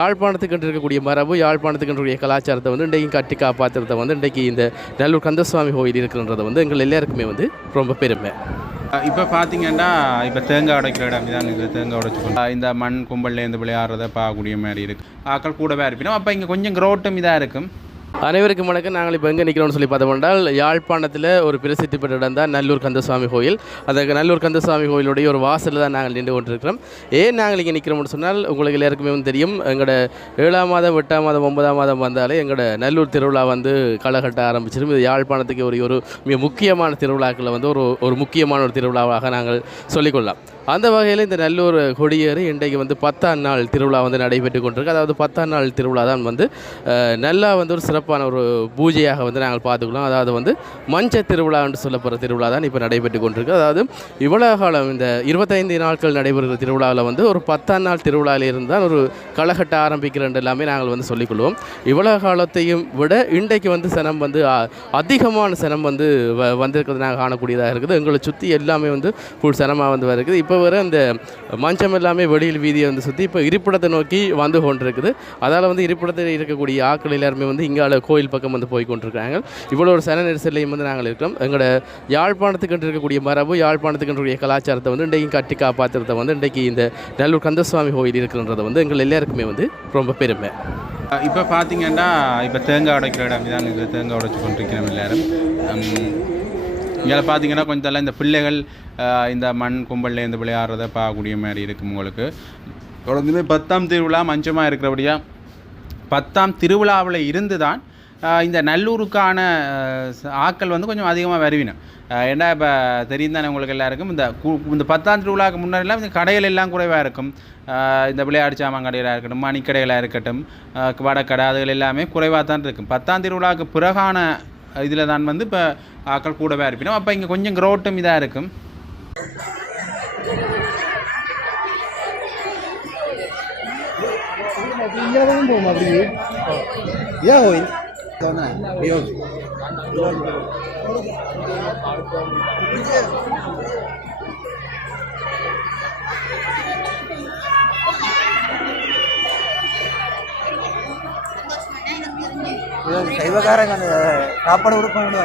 யாழ்ப்பாணத்துக்கு இருக்கக்கூடிய மரபு, யாழ்ப்பாணத்துக்கு இருக்கக்கூடிய கலாச்சாரத்தை வந்து இன்றைக்கும் கட்டி காப்பாற்றுறத வந்து இன்றைக்கு இந்த நல்லூர் கந்தசுவாமி கோயில் இருக்கிறன்றது வந்து எங்கள் எல்லாருக்குமே வந்து ரொம்ப பெருமை. இப்போ பார்த்தீங்கன்னா இப்போ தேங்காய் உடைக்கிற இடம் தான். இது தேங்காய் உடைச்சிக்கொண்டு இந்த மண் கும்பல்லேருந்து விளையாடுறத பார்க்கக்கூடிய மாதிரி இருக்குது. ஆக்கள் கூடவே இருப்பினோம். அப்போ இங்கே கொஞ்சம் க்ரோட்டும் இதாக இருக்கும். அனைவருக்கும் வணக்கம். நாங்கள் இப்போ எங்கே நிற்கிறோம்னு சொல்லி பார்த்தோம்னால் யாழ்ப்பாணத்தில் ஒரு பிரசித்தி பெற்ற இடம் தான் நல்லூர் கந்தசுவாமி கோயில். அந்த நல்லூர் கந்தசுவாமி கோயிலுடைய ஒரு வாசலில் தான் நாங்கள் நின்று கொண்டிருக்கிறோம். ஏன் நாங்கள் இங்கே நிற்கிறோம்னு சொன்னால் உங்களுக்கு எல்லாருக்குமே வந்து தெரியும், எங்களோட 7ஆம் மாதம் 8ஆம் மாதம் 9ஆம் மாதம் வந்தாலே எங்களோட நல்லூர் திருவிழா வந்து களகட்ட ஆரம்பிச்சிடும். இது யாழ்ப்பாணத்துக்கு ஒரு மிக முக்கியமான திருவிழாக்களில் வந்து ஒரு முக்கியமான ஒரு திருவிழாவாக நாங்கள் சொல்லிக்கொள்ளலாம். அந்த வகையில் இந்த நல்லூர் கொடியேறி இன்றைக்கு வந்து 10ஆம் நாள் திருவிழா வந்து நடைபெற்று கொண்டிருக்கு. அதாவது 10ஆம் நாள் திருவிழா தான் வந்து நல்லா வந்து ஒரு சிறப்பான ஒரு பூஜையாக வந்து நாங்கள் பார்த்துக்கலாம். அதாவது வந்து மஞ்ச திருவிழா என்று சொல்லப்படுற திருவிழா தான் இப்போ நடைபெற்று கொண்டிருக்கு. அதாவது இவ்வளோ காலம் இந்த 25 நாட்கள் நடைபெறுகிற திருவிழாவில் வந்து ஒரு 10ஆம் நாள் திருவிழாவிலிருந்து தான் ஒரு களகட்ட ஆரம்பிக்கிறேன் எல்லாமே நாங்கள் வந்து சொல்லிக்கொள்வோம். இவ்வளோ காலத்தையும் விட இன்றைக்கு வந்து சனம் வந்து அதிகமான சனம் வந்து வந்திருக்கிறது நாங்கள் காணக்கூடியதாக இருக்குது. எங்களை சுற்றி எல்லாமே வந்து ஃபுல் சனமாக வந்து இருக்குது. இப்போ வர அந்த மஞ்சம் எல்லாமே வெளியில் வீதியை வந்து சுற்றி இப்போ இருப்பிடத்தை நோக்கி வந்து கொண்டிருக்குது. அதால் வந்து இருப்பிடத்தில் இருக்கக்கூடிய ஆட்கள் எல்லாருமே வந்து இங்கால கோயில் பக்கம் வந்து போய் கொண்டிருக்கிறாங்க. இவ்வளோ ஒரு சன நெரிசலையும் வந்து நாங்கள் இருக்கிறோம். எங்களோட யாழ்ப்பாணத்துக்கு இருக்கக்கூடிய மரபு, யாழ்ப்பாணத்துக்கு இருக்கக்கூடிய கலாச்சாரத்தை வந்து இன்றைக்கும் கட்டி காப்பாற்றுறத வந்து இன்றைக்கு இந்த நல்லூர் கந்தசுவாமி கோயில் இருக்கிறன்றது வந்து எங்கள் எல்லாருக்குமே வந்து ரொம்ப பெருமை. இப்போ பார்த்தீங்கன்னா இப்போ தேங்காய் உடைக்கிற இடம் தான். இது தேங்காய் உடைச்சி கொண்டிருக்கிறோம் எல்லோரும். இங்கே பார்த்தீங்கன்னா கொஞ்சம் இந்த பிள்ளைகள் இந்த மண் கும்பல்லேருந்து விளையாடுறத பார்க்கக்கூடிய மாதிரி இருக்கும். உங்களுக்கு தொடர்ந்துமே 10ஆம் திருவிழா மஞ்சமாக இருக்கிறபடியாக 10ஆம் திருவிழாவில் இருந்து தான் இந்த நல்லூருக்கான ஆட்கள் வந்து கொஞ்சம் அதிகமாக வருவினோம். ஏன்னா இப்போ தெரியும் தானே உங்களுக்கு எல்லாருக்கும், இந்த 10ஆம் திருவிழாவுக்கு முன்னாடிலாம் இந்த கடைகள் எல்லாம் குறைவாக இருக்கும். இந்த விளையாட்டு சாமான் கடைகளாக இருக்கட்டும், மணிக்கடைகளாக இருக்கட்டும், வடக்கடை, அதுகள் எல்லாமே குறைவாக தான் இருக்கும். 10ஆம் திருவிழாவுக்கு பிறகான இதில் தான் வந்து இப்போ ஆக்கள் கூடவே இருப்பினோம். அப்போ இங்கே கொஞ்சம் க்ரோட்டும் இதாக இருக்கும். சைவக்காரங்க அந்த சாப்பாடு கொடுப்பாங்க.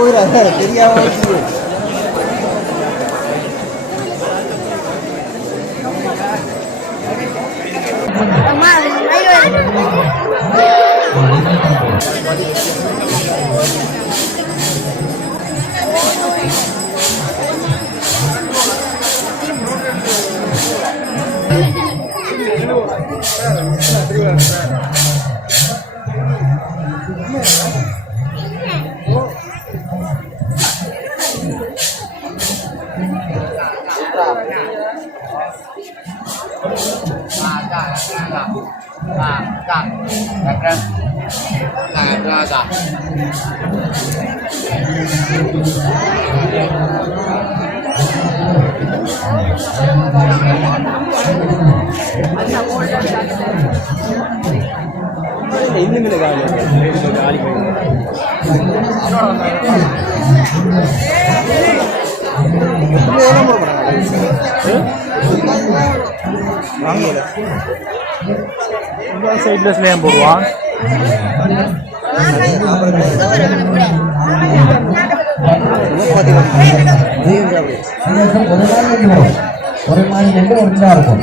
போயிடாது தெரியாம இருக்குது. சைட்ல ஸ்லேம் போடுவான். ஒரு மாதிரி ரெண்டு ஒன்றா இருக்கும்.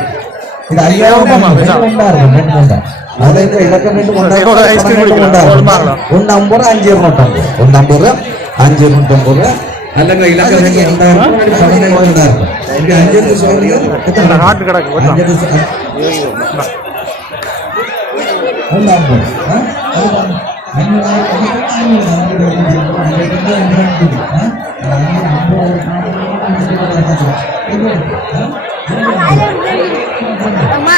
இது 5000 ஒன்றா இருக்கும். அதாவது இலக்கம் ரெண்டு ஒன்றா இருக்கும். 150 550 150 550 அல்லங்க இலக்கம் ரெண்டு ஒன்றா இருக்கும். 15 ஒன்றா இருக்கும். இங்க 5 சொல்றீங்க நாட்டு கணக்கு Mamá,